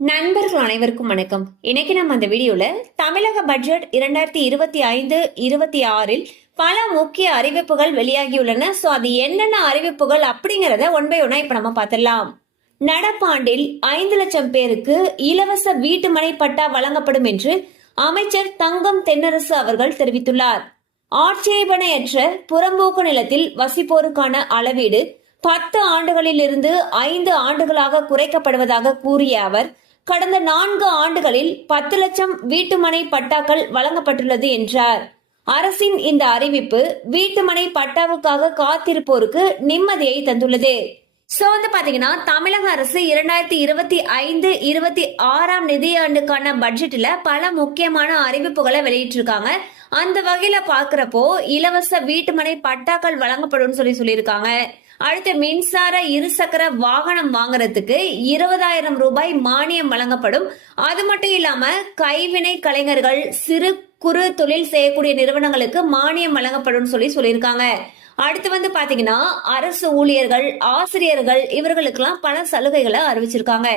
நண்பர்கள் அனைவருக்கும் வணக்கம். இன்னைக்கு நம்ம அந்த வீடியோல தமிழக பட்ஜெட் இரண்டாயிரத்தி இருபத்தி ஐந்து இருபத்தி ஆறில் பல முக்கிய அறிவிப்புகள் வெளியாகியுள்ளன. சோ அது என்னென்ன அறிவிப்புகள் அப்படிங்கறத ஒன் பை ஒன்னா இப்ப நம்ம பார்த்துடலாம். நடப்பாண்டில் ஐந்து லட்சம் பேருக்கு இலவச வீட்டுமனை பட்டா வழங்கப்படும் என்று அமைச்சர் தங்கம் தென்னரசு அவர்கள் தெரிவித்துள்ளார். ஆட்சேபனையற்ற புறம்போக்கு நிலத்தில் வசிப்போருக்கான அளவீடு பத்து ஆண்டுகளிலிருந்து ஐந்து ஆண்டுகளாக குறைக்கப்படுவதாக கூறிய அவர் கடந்த நான்கு ஆண்டுகளில் பத்து லட்சம் வீட்டுமனை பட்டாக்கள் வழங்கப்பட்டுள்ளது என்றார். அரசின் இந்த அறிவிப்பு வீட்டுமனை பட்டாவுக்காக காத்திருப்போருக்கு நிம்மதியை தந்துள்ளது. சோ வந்து பாத்தீங்கன்னா தமிழக அரசு இரண்டாயிரத்தி இருபத்தி ஐந்து இருபத்தி ஆறாம் நிதியாண்டுக்கான பட்ஜெட்ல பல முக்கியமான அறிவிப்புகளை வெளியிட்டிருக்காங்க. அந்த வகையில பாக்குறப்போ இலவச வீட்டுமனை பட்டாக்கள் வழங்கப்படும் சொல்லி சொல்லியிருக்காங்க. அடுத்து மின்சார இருசக்கர வாகனம் வாங்குறதுக்கு இருபதாயிரம் ரூபாய் மானியம் வழங்கப்படும். அது மட்டும் இல்லாம கைவினை கலைஞர்கள் சிறு குறு தொழில் செய்யக்கூடிய நிறுவனங்களுக்கு மானியம் வழங்கப்படும் சொல்லி சொல்லியிருக்காங்க. அடுத்து வந்து பாத்தீங்கன்னா அரசு ஊழியர்கள் ஆசிரியர்கள் இவர்களுக்கெல்லாம் பல சலுகைகளை அறிவிச்சிருக்காங்க.